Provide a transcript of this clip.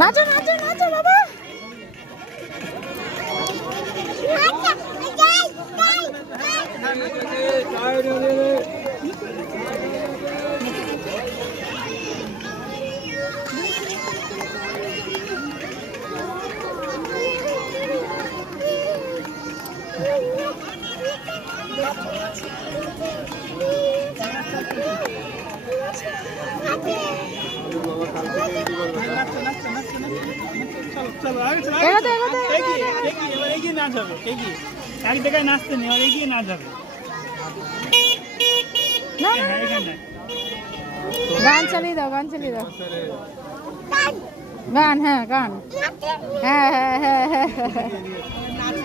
নাচো নাচো নাচো বাবা। এক জায়গায় নাচতে নেই, আর এগিয়ে নাচ হবে। গান চালিয়ে দাও, গান চালিয়ে দাও, গান, হ্যাঁ গান, হ্যাঁ হ্যাঁ হ্যাঁ হ্যাঁ।